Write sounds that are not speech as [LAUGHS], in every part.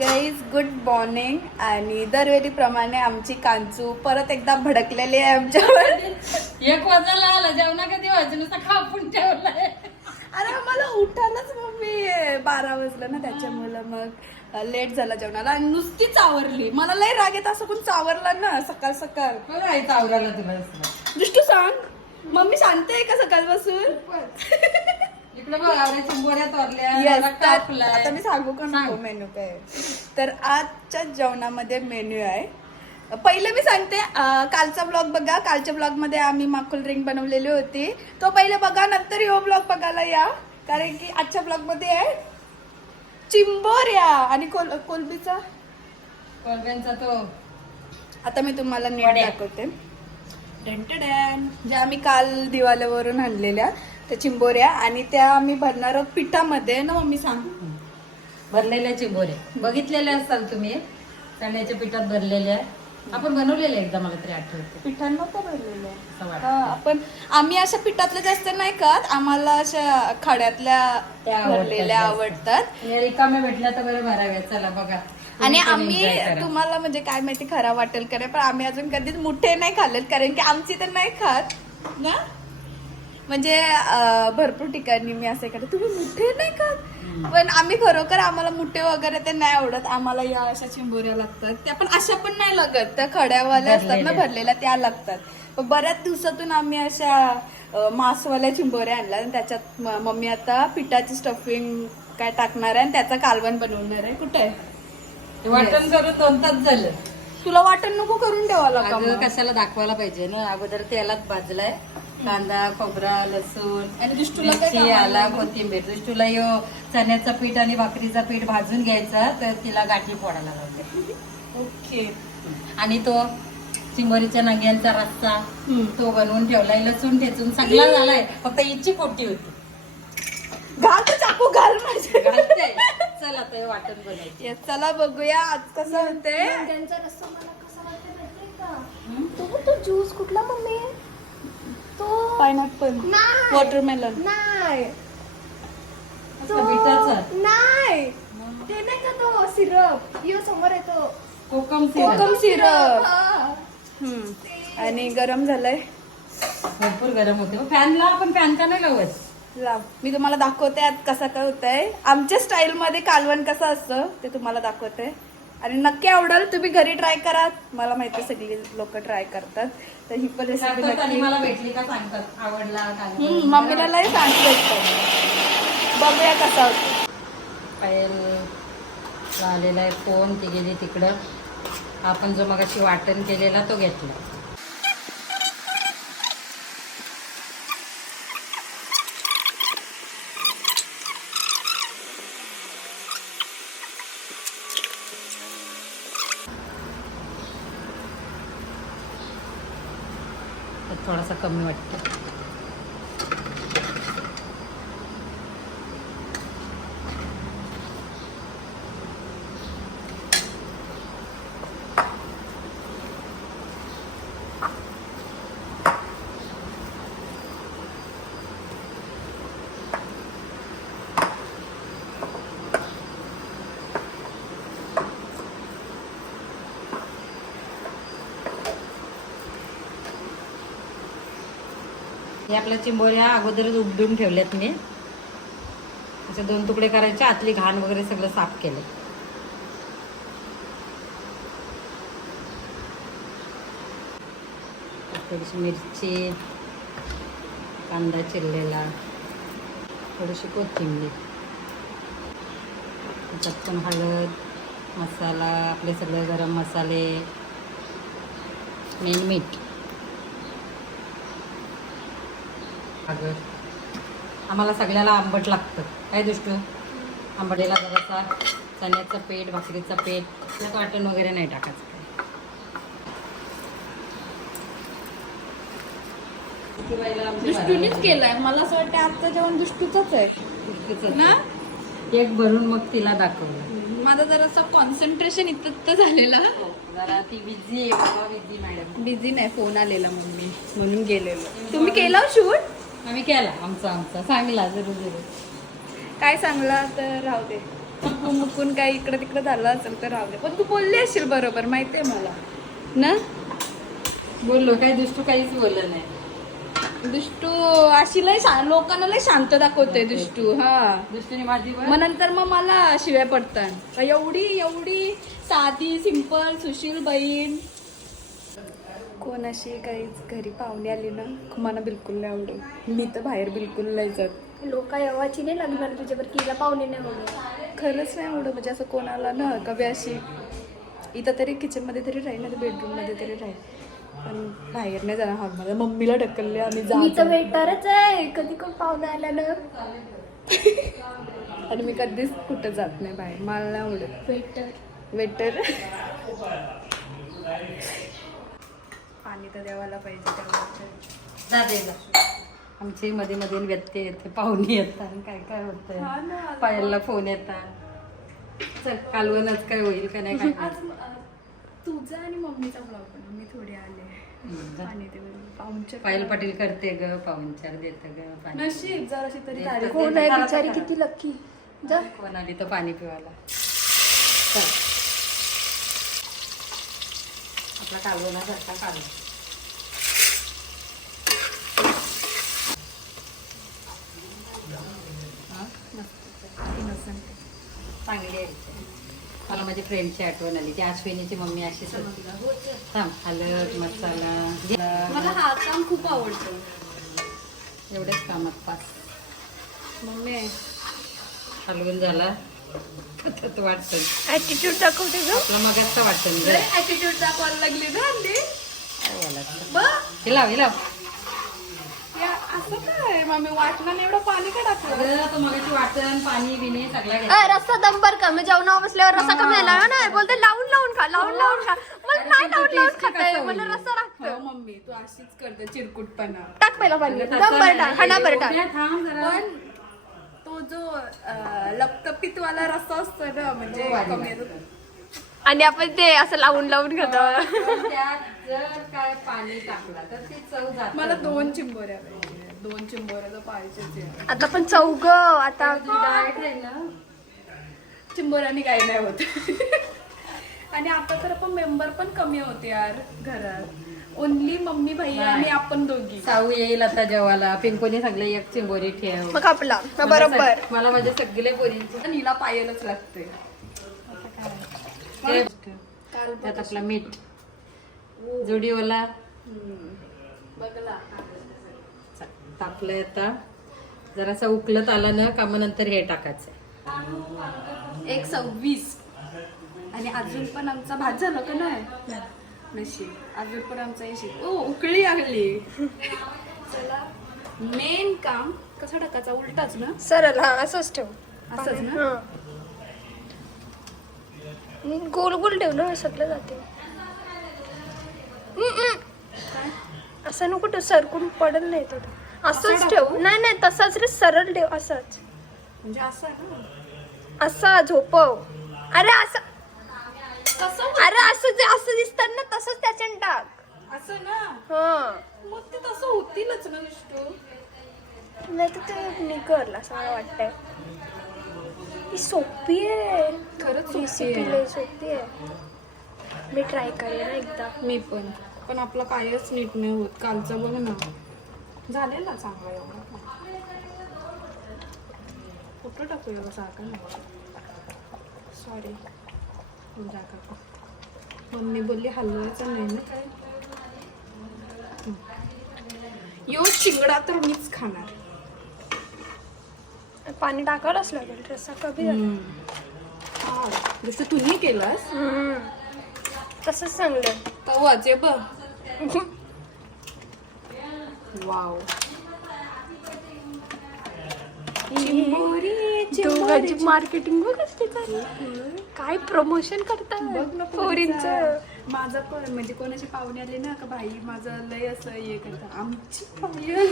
Guys good morning आणि दरवेळीप्रमाणे आमची कांचू परत एकदा भडकलेली आहे आमच्यावर. एक वाजायला आला जेवणा कधी वाजले? नुसता खापून ठेवलाय. अरे मला उठायलाच मम्मी. बारा वाजलं ना त्याच्यामुळं मग लेट झाला जेवणाला. आणि नुसतीच आवरली मला लय राग येत असं कोण चावरला ना सकाळ सकाळ. बरं आहे आवराला तुला. दुष्टू सांग. मम्मी शांत आहे का सकाळपासून? बघ बोऱ्या Yes, तर. आता मी सांगू का नको सांग. मेनू काय आहे? तर आजच्या जेवणामध्ये मेन्यू आहे पहिले मी सांगते अं, कालचा ब्लॉग बघा कालच्या ब्लॉगमध्ये आम्ही माकुल रिंग बनवलेली होती तो पहिले बघा नंतर यो ब्लॉग बघायला या कारण की आजच्या ब्लॉगमध्ये आहे चिंबोऱ्या आणि कोल कोलबीचा कोलब्यांचा तो आता मी तुम्हाला नीट वड्या. दाखवते डंटडॅन जे आम्ही काल दिवाल्यावरून आणलेल्या त्या चिंबोऱ्या आणि त्या आम्ही भरणार आहोत पिठामध्ये ना मम्मी सांग? भरलेल्या चिंबोरे बघितलेले असाल तुम्ही? चण्याच्या पिठात भरलेल्या आपण बनवलेले एकदा मला तरी आठवते. पिठां नव्हतं भरलेलं आपण आम्ही अशा पिठातल्या जास्त नाही खात. आम्हाला अशा खड्यातल्या भरलेल्या. आवडतात. रिकाम्या भेटल्या तर बरं भराव्या चला बघा. आणि आम्ही. तुम्हाला म्हणजे काय माहिती खरा वाटेल करे पण आम्ही अजून कधीच मुठे नाही खाल्लेत कारण की आमची तर नाही खात ना? म्हणजे अं, भरपूर ठिकाणी मी असं करते तुम्ही मुठे नाही खात पण आम्ही खरोखर आम्हाला मुठे वगैरे ते नाही आवडत. आम्हाला या अशा चिंबोऱ्या लागतात. त्या पण अशा पण नाही लागत. त्या खड्यावाल्या असतात ना भरलेल्या. त्या लागतात. पण बऱ्याच दिवसातून आम्ही अशा अं, मांसवाल्या चिंबोऱ्या आणल्या आणि त्याच्यात म- मम्मी आता पिठाची स्टफिंग काय टाकणार आहे आणि त्याचं कालवण बनवणार आहे. कुठे? वाटण करून दोन तास झालं. तुला वाटण नको करून ठेवायला का अगं मग? कशाला दाखवायला पाहिजे ना? अगोदर तेलात भाजलाय कांदा खोबरा लसूण आणि दुष्टूला काय मिरची कामाला आला कोथिंबीर. दुष्टूला यो चण्याचं पीठ आणि भाकरीचं पीठ भाजून घ्यायचं तर तिला गाठी फोडायला लावते. ओके. आणि तो चिंबोरीच्या नग्यांचा रस्सा हम्म. तो बनवून ठेवलाय लसूण ठेचून सगळा झालाय. फक्त हिची पोटी होती. घाल तर चाकू घाल माझ्या. घालते. चल हे वाटण Yes, चला बघूया आज कसं होते त्यांचा रस्सा मला कसा वाटतो माहितीये का? तो तो ज्यूस कुठला मम्मी? तो पायनॅपल नाही. वॉटरमेलन नाही. बिटाचा. नाही. ते नाही का तो सिरप यो समोर येतो. कोकम कोकम सिरप सिरप हा. आणि गरम झालंय. भरपूर गरम होते. फॅन लाव पण फॅन का नाही लावत? लाव मी तुम्हाला दाखवते आज कसं काय होतंय. आमच्या स्टाईल मध्ये कालवण कसं असतं ते तुम्हाला दाखवते. आणि नक्की आवडेल तुम्ही घरी ट्राय करा. मला माहिती आहे सगळी लोक ट्राय करतात. तर ही पण रेसिपी नक्की मला भेटली का सांगतात. आवडला मम्मीला सांगते. बघूया कसा होतो. पायल आलेला आहे फोन ती गेली तिकडं. आपण जो मगाशी वाटण केलेला तो घेतला. तर थोडासा कमी वाटतं. हे आपल्या चिंबोऱ्या अगोदरच उबडून ठेवल्यात मी. असे दोन तुकडे करायचे आतली घाण वगैरे सगळं साफ केलं थोडीशी मिरची कांदा चिरलेला थोडीशी कोथिंबीर त्याच्यात पण हळद मसाला आपले सगळे गरम मसाले मेन मीठ. अगं आम्हाला सगळ्याला आंबट लागतं. काय दुष्टू? आंबटेला जरासा चण्याचं पीठ भाकरीचं पीठ त्यात वाटण वगैरे नाही टाकायचं दुष्टूनीच केलाय. मला असं वाटतं आजचं जेवण दुष्टूच आहे. ना? केक भरून मग तिला दाखवलं. माझं जरासं कॉन्सन्ट्रेशन इतकं झालेलं. जरा ती बिझी आहे बाबा बिझी मॅडम बिझी नाही फोन आलेला मम्मी. म्हणून गेलेलो. तुम्ही केलं शूट आम्ही केला आमचा आमचा. चांगला जरूर जरूर काय सांगला तर राहू दे. मुकून काही इकडे तिकडे झालं असेल तर राहू दे. पण तू बोलली असशील बरोबर माहितीये मला. ना? बोललो काय दुष्टू काहीच बोललं नाही. दुष्टू अशी लय लोकांना लय शांत दाखवते दुष्टू हा. दुष्टूने माझी वर- मग नंतर मग मला शिव्या पडतात. एवढी एवढी साधी सिंपल सुशील बहीण. कोण अशी काही घरी पाहुणे आली ना मला बिलकुल नाही आवडत. मी तर बाहेर बिलकुल नाही जात. लोक एव्हाची नाही लागणार तुझ्यावर किला पाहुणे नाही खरंच नाही आवडत म्हणजे असं कोण आला ना कवी अशी इथं तरी किचनमध्ये तरी राहील ना बेडरूममध्ये तरी राहील पण बाहेर नाही जाणार हॉलमध्ये मम्मीला ढकलले आम्ही मी तर वेटरच आहे कधी कोण पाहुणे आला ना? [LAUGHS] आणि मी कधीच कुठं जात नाही बाहेर मला नाही आवडत. वेटर वेटर [LAUGHS] पाणी तर द्यावायला पाहिजे जा. आमचे मध्ये मध्ये व्यत्यय येते पाहुणे येतात काय काय हा होतंय ना. पायलला फोन येतात. चल कालवणच काय होईल का नाही काय? तुझा आणि मम्मीचा ब्लॉग पण मी थोडी आले. ते पाहुणच्या पायल पाटील करते ग पाहुणचार देते ग पाणी नशीब जराशी तरी कोण. आहे बिचारी? किती लक्की जा. कोण आली तर पाणी पिवायला? चल. आपला कालवणासारखा कालवा हा, मस्त. चांगली आहे. मला माझ्या फ्रेंडची आठवण आली. ती अश्विनीची मम्मी होती थांब. हलद मसाला. मला हा काम खूप आवडतं. एवढेच कामात पाच मम्मी हलवून झाला. वाटतं ऍटिट्यूड दाखवते ग. आपला मगाचा वाटतं लय ऍटिट्यूड दाखवायला लागली ना हल्ली. काय बोलायचं बघ हे लाव हे लाव. या असं काय? मम्मी वाटलं एवढं पाणी का टाकलं? अगं, तो मगाची वाटण पाणी बिणी सगळं अ, घ्यायचं रस्सा दंबर का? मी जेवणावर बसल्यावर रस्सा कमी ना बोलते लावून लावून खा लावून लावून खा. मला नाही लावून लावून खाता येत. मला होईल? रस्सा लागतो हो मम्मी तू अशीच करते चिरकुटपणा. टाक पहिला पाणी. तसं दंबर नाही. टाक हणाभर टाक. उद्या थांब जरा. पण तो जो लपतपीत वाला रस्ता असतो ना म्हणजे कमी लागतो. आणि आपण ते असं लावून लावून पण त्यात जर काय पाणी टाकलं तर ती चव जात. मला दोन चिंबोऱ्या पाहिजे. दोन चिंबोऱ्या तर पाहिजेच आहे. आता पण चौग आता. डाएट आहे ना. चिंबोऱ्यानी काही नाही होत. [LAUGHS] आणि आता तर आपण मेंबर पण कमी होते यार घरात. ओनली मम्मी भैया आणि. आपण दोघी. साऊ येईल आता जेवायला. पिंकोने सगळे एक चिंबोरी ठेव. मग आपला. बरोबर. मला- माझ्या सगळे पोरींचे हिला पायलच लागते त्यात आपला मीठ. जोडी ओला बघला. टाकलं आता. जरासा उकलत आला ना का मग नंतर हे टाकायचं एक सव्वीस. आणि अजून पण आमचा भात झाला का नाही? नशीब. अजून पण आमचा येशील ओ उकळी आली. चला. मेन काम कसा टाकायचा? उलटाच ना? सरळ हा असंच ठेव. असंच ना? हा. गोल गोल ठेव ना सगळं जाते. हम्म, हम्म. असं नको ठेव सरकून पडल नाही तर. असंच असं ठेव? नाही नाही तसाच रे सरळ ठेव असंच. म्हणजे असं आहे ना? असा झोपव. अरे असं अरे असं जे असं दिसतात ना तसंच त्याच्यात टाक असं ना? हा. मग ते तसं होतीलच ना विष्णू. नाही तर ते निघल असं मला वाटतंय. ही सोपी आहे. खरंच सोपी रेसिपी. लय सोपी आहे. मी ट्राय करेन एकदा. मी पण. पण आपला कायच नीट नाही होत. कालचं बघ ना. झालेला चांगला एवढा. कुठं टाकूया सारखं? नाही सॉरी जागा मम्मी बोलली हलवायचं नाही ना काय? यो चिंगडा तर मीच खाणार. पाणी टाकावंच लागेल रस्सा कमी जसं तुम्ही केलंस. तसंच चांगलं. तवाचे बघ [LAUGHS] वाव. चिंबोरी. मार्केटिंग बघ असते. काय प्रमोशन बघ ना करतात पोरींचं. माझं पण म्हणजे कोणाची पाहुणे आले ना का भाई माझं लय असं हे करतात. आमची पाहुणे.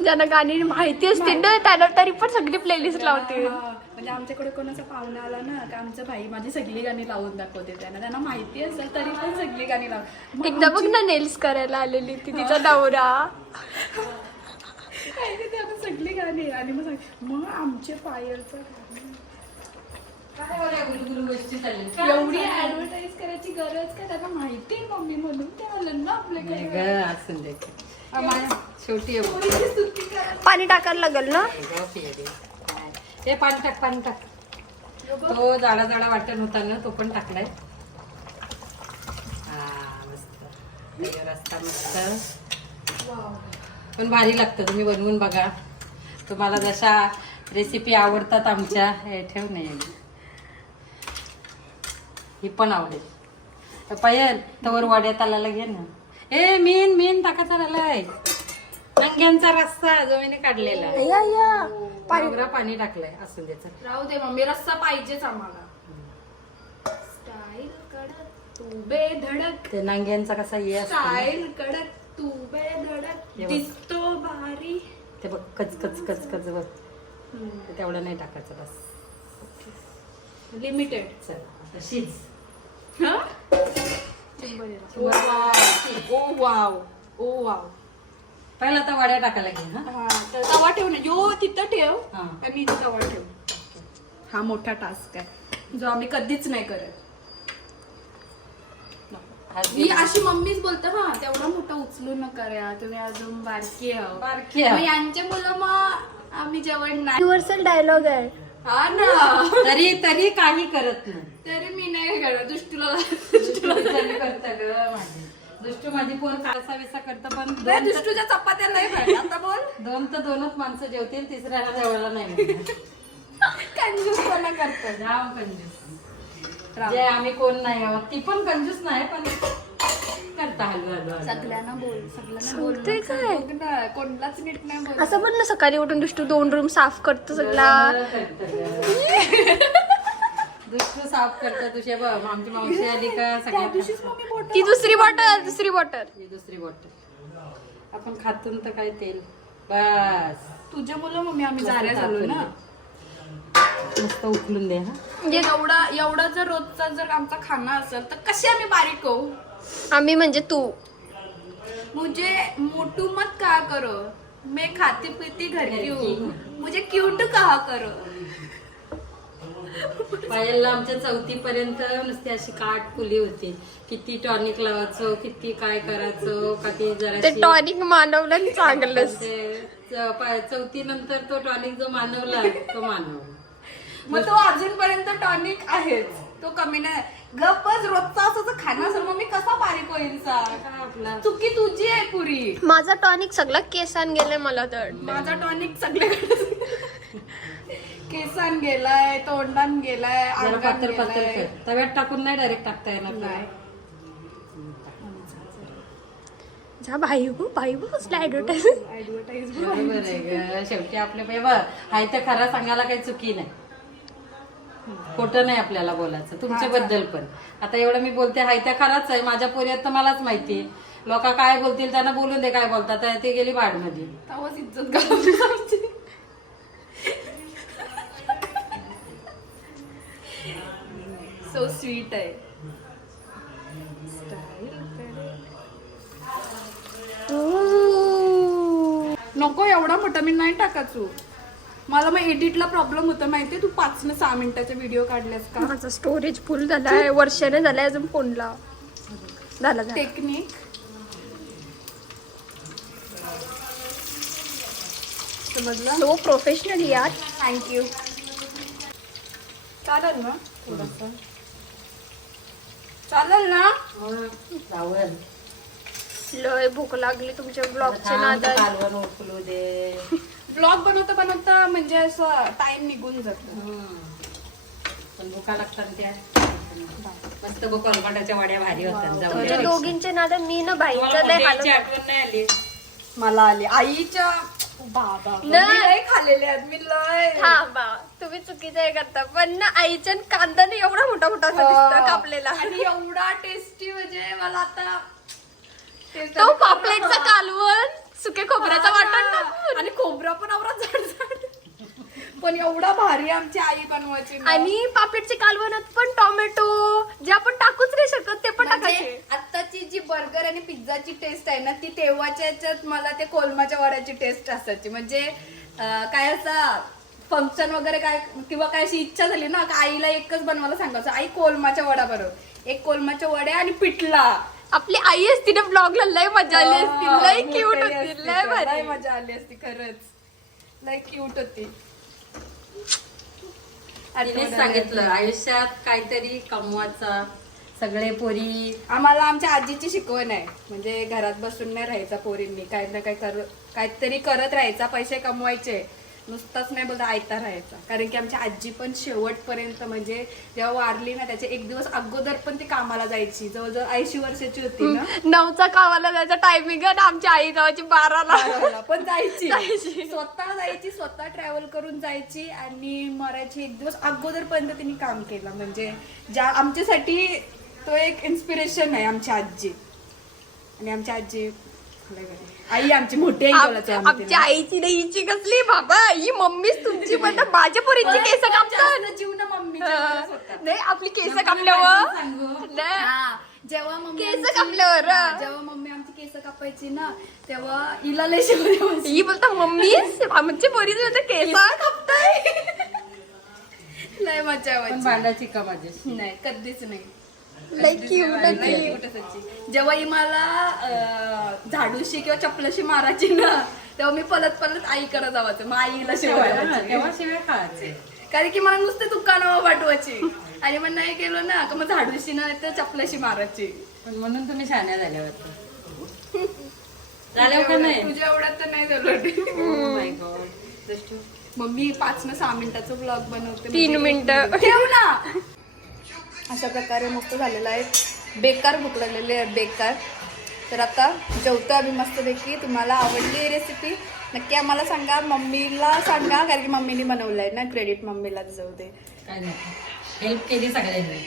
ज्यांना गाणी माहिती असतील ना त्यांना तरी पण सगळी प्लेलिस्ट लावते. म्हणजे आमच्याकडे कोणाचा पाहुणा आला ना का आमचं भाई माझी सगळी गाणी लावून दाखवते त्यांना. त्यांना माहिती असेल तरी पण सगळी गाणी लाव एकदा बघ ना नेल्स करायला आलेली ती तिचा आता सगळी गाणी आणि मग सांग मग आमचे पायलचं एवढी ऍडव्हर्टाईज करायची गरज का त्यांना माहिती आहे मम्मी म्हणून. ते आलं ना आपल्याकडे. पाणी टाकायला लागेल ना. हे पाणी टाक पाणी टाक. तो जाडा जाडा वाटण होता ना तो पण टाकलाय. मस्त. रस्ता मस्त. पण भारी लागतं तुम्ही बनवून बघा. तुम्हाला जशा रेसिपी आवडतात आमच्या हे ठेव नाही ही पण आवडेल. तर पायल तवर वाड्यात आल्याला घे ना. ए मीन मीन टाकायचा राहिलाय नंग्यांचा रस्सा जो मी काढलेला या या पाणी टाकलंय असून त्याचं राहू दे मम्मी रस्सा पाहिजेच आम्हाला. स्टाईल कडक तू बे धडक. ते नांग्यांचा कसा ये स्टाईल कडक तू बे धडक. दिसतो भारी. ते बघ कच कच कच कच बघ. तेवढं नाही टाकायचं बस. लिमिटेड चल आता शिज ओ वाव ओ वाव पहिला टाकायला घे हा? तर तवा ठेव ना. यो तिथं ठेव हा. आणि तवा ठेव. हा मोठा टास्क आहे. जो आम्ही कधीच नाही करत. मी. अशी मम्मीच बोलते हा तेवढा मोठा उचलू नका रे तुम्ही अजून बारकी आहो बारकी. मग यांच्या मुलं मग आम्ही जेवण नाही युनिव्हर्सल डायलॉग आहे हा ना तरी तरी काही करत नाही तरी मी नाही करत दुष्टूला तरी करतं गं माझी. दुष्टू माझी पोर कासा विसा करतं पण दुष्टूच्या चपात्या नाही. आता बोल दोन तर दोनच माणसं जेवतील तिसऱ्याला जेवायला नाही. कंजूसपणा करतात जाम कंजूस जे आम्ही कोण नाही आहोत ती पण कंजूस नाही पण करता हलू हलू हलू. सगळ्यांना बोल सगळ्यांना बोल. बोलते काय? बघ ना, कोणालाच नीट नाही बोल असं पण ना सकाळी उठून दुष्टू दोन रूम साफ करतो सगळा. दुष्टू साफ करतं तुझे बघ आमची मावशी आली का सगळ्या ती दुसरी बॉटल दुसरी बॉटल ही दुसरी बॉटल आपण खातून तर काय तेल. बस. तुझ्या मुलं मम्मी आम्ही जाऱ्या झालो ना. मस्त उकलून दे हा. म्हणजे एवढा एवढा जर रोजचा जर आमचा खाना असेल तर कसे आम्ही बारीक होऊ आम्ही म्हणजे तू. मुझे मोटू मत कहा करो? मैं खाती पीती घर की हूँ मुझे क्यूट कहा करो? पायलला आमच्या चौथी पर्यंत नुसती अशी काट फुली होती. किती टॉनिक लावायचो किती काय करायचो का ती ते जरा टॉनिक मानवलं आणि चांगलंच. चौथी नंतर तो टॉनिक जो मानवला तो मानवला. मग तो अजूनपर्यंत टॉनिक आहेच. तो कमी नाही. गप्पच रोजचा असं खाना असेल मग मी कसा बारीक होईल चुकी तुझी आहे पुरी. माझा टॉनिक सगळा केसान गेलाय मला तर माझा टॉनिक सगळ्याकडे केसान गेलाय तोंडान गेलाय अंगात पातळ पातळ गेलाय. तव्यात टाकून नाही डायरेक्ट टाकता येणार नाही. जा भाई हो भाई हो ऍडव्हर्टाईज Advertise बरोबर आहे ग. शेवटी आपले बाई हाय तर खरं सांगायला काही चुकी नाही. खोटं नाही आपल्याला बोलायचं तुमच्याबद्दल पण. आता एवढं मी बोलते हाय त्या खराच आहे माझ्या पोरीत तर मलाच माहिती लोक काय बोलतील त्यांना बोलून दे काय बोलतात ती गेली इज्जत घालवली आमची. सो स्वीट आहे. नको एवढा मोठा मी नाही टाकायचो. मला मग एडिटला प्रॉब्लेम होता माहितीये? तू पाच न सहा मिनिटाचे व्हिडिओ काढलेस का? माझा स्टोरेज फुल झालाय वर्षाने झालाय अजून फोनला. झाला झाला. टेक्निक समजलं? सो प्रोफेशनल यार. थँक्यू चालेल ना? थोडस. चालेल ना? जावं लय भूक लागली तुमच्या नादात. कालवण उकलू दे. [LAUGHS] ब्लॉग बनवता बनवता म्हणजे असं टाइम निघून जातो. हम्म. पण भुका लागतात त्या. मस्त बघ कोलमाटाच्या वाड्या भारी होतात. जाऊ तुमच्या दे. दोघींच्या नादात मी ना तुम्हाला बाईचं लय मोठी हालत आईची आठवण नाही आली? मला आली. आईच्या बाबा मी नाही. लय खाल्लेले आहेत. मी लय. थांबा. तुम्ही चुकीचं हे करता. पण ना आईच्या कांद्याने एवढा मोठा मोठा असा दिसतो कापलेला. आणि एवढा टेस्टी म्हणजे मला आता तो पापलेटचा कालवण सुके खोबऱ्याचा वाटण टाकून. आणि खोबरा पण आवरा झाड झाड पण एवढा भारी आमची आई बनवायची ना. आणि पापलेटचे कालवणात पण टोमॅटो जे आपण टाकूच नाही शकत ते पण म्हणजे टाकायचे. आत्ताची जी बर्गर आणि पिझ्झाची टेस्ट आहे ना ती तेव्हाच्या याच्यात मला ते कोलमाच्या वड्याची टेस्ट असायची. म्हणजे अं, काय असा फंक्शन वगैरे काय किंवा काय अशी इच्छा झाली ना का आईला एकच बनवायला सांगायचं. आई कोलमाच्या वडा बनव. एक कोलमाच्या वड्या आणि पिठला. आपली आई असती ना ब्लॉगला लय मजा आली असती. लय क्यूट असती होती लय लय भारी. मजा आली असती खरंच. लय क्यूट होती. तिनेच सांगितलं आयुष्यात काहीतरी कमवायचा सगळे पोरी. आम्हाला आमच्या आजीची शिकवण आहे. म्हणजे घरात बसून नाही राहायचा पोरींनी. काही ना काही कर काहीतरी करत राहायचा पैसे कमवायचे. नुसताच नाही बोलता आयता राहायचा. कारण की आमची आजी पण शेवटपर्यंत म्हणजे जेव्हा वारली ना त्याच्या एक दिवस अगोदर पण ती कामाला जायची. जवळजवळ ऐंशी वर्षाची होती ना. नऊचा कामाला जायचा टायमिंग आणि आमची आई जावायची बाराला. पण जायची. स्वतः जायची स्वतः ट्रॅव्हल करून जायची आणि मरायची एक दिवस अगोदर पर्यंत तिने काम केलं. म्हणजे ज्या आमच्यासाठी तो एक इन्स्पिरेशन आहे आमची आजी. आणि आमची आजी. आई आमची मोठी आई बोलायचो आम्ही आमच्या आईची नाही हिची कसली बाबा? ही मम्मीच तुमची म्हणतात माझ्या पोरीची केस. कापतात. जास्त जीव ना मम्मीच्या वेळेस होता. नाही आपली केस कापल्यावर. सांगू? नाही. हा, जेव्हा मम्मी केस कापल्यावर. हा, जेव्हा मम्मी आमची केस कापायची ना तेव्हा हिला लय शिकवली ही बोलता मम्मी आमची पोरी केस कापताय. [LAUGHS] लय मजा पण भांडायची का माझ्याशी. नाही कधीच नाही. जेव्हा ही मला झाडूशी किंवा चपलाशी मारायची ना तेव्हा मी पलत पलत आईकडे जावायचं. मग आईला शिवायला कारण की मला नुसते दुकानावर पाठवायची आणि मग नाही गेलो ना का मग झाडूशी ना तर चपलाशी मारायची. पण म्हणून तुम्ही शाण्या झाल्या होत्या झाल्या का नाही? तुझ्या एवढ्यात तर नाही झालं [LAUGHS] Oh. मम्मी पाच ना सहा मिनिटाचा ब्लॉग बनवते. तीन मिनिटं. ठेव ना. अशा प्रकारे मस्त झालेला आहे. बेकार भूक लागलेली आहे बेकार. तर आता जेवतो आम्ही मस्तपैकी. तुम्हाला आवडली आहे रेसिपी नक्की आम्हाला सांगा. मम्मीला सांगा कारण की मम्मीने बनवलंय ना क्रेडिट मम्मीलाच जाऊ दे. काय नाही. हेल्प केली सगळ्यांनी.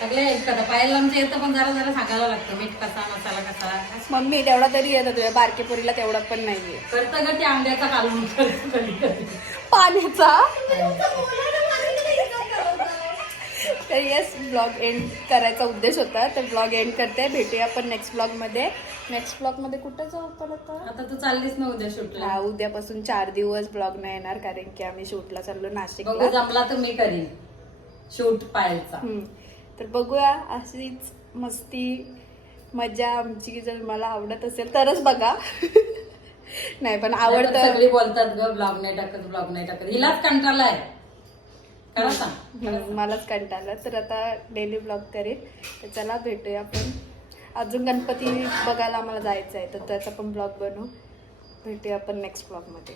सगळे हेल्प करतात. आमच्या येतं पण जरा जरा सांगायला लागतं. मीठ कसा मसाला कसा? मम्मी तेवढा तरी येतं तुझ्या बारके पोरीला तेवढा पण नाहीये. करतं ग ते आंब्याचा कधी. पाण्याचा. तर येस ब्लॉग एंड करायचा उद्देश होता. तर ब्लॉग एंड करते. भेटूया आपण नेक्स्ट ब्लॉगमध्ये. नेक्स्ट ब्लॉगमध्ये कुठं जाऊ आपण आता? तू चाललीस ना उद्या शूटला हा उद्यापासून चार दिवस ब्लॉग नाही येणार कारण की आम्ही शूटला चाललो बघू नाशिकला जमला तर मी करीन. शूट पाहायचा. हम्म. तर बघूया अशीच मस्ती मजा आमची जर मला आवडत असेल तरच बघा. [LAUGHS] नाही पण आवडतं. सगळी बोलतात ग ब्लॉग नाही टाकत ब्लॉग नाही टाकत. हिलाच कंटाळा आहे. खरं सांग. हम्म, मलाच कंटाळलं. तर आता डेली ब्लॉग करेन. तर चला भेटूया आपण. अजून गणपती बघायला आम्हाला जायचं आहे तर त्याचा पण ब्लॉग बनवू. भेटूया आपण नेक्स्ट ब्लॉगमध्ये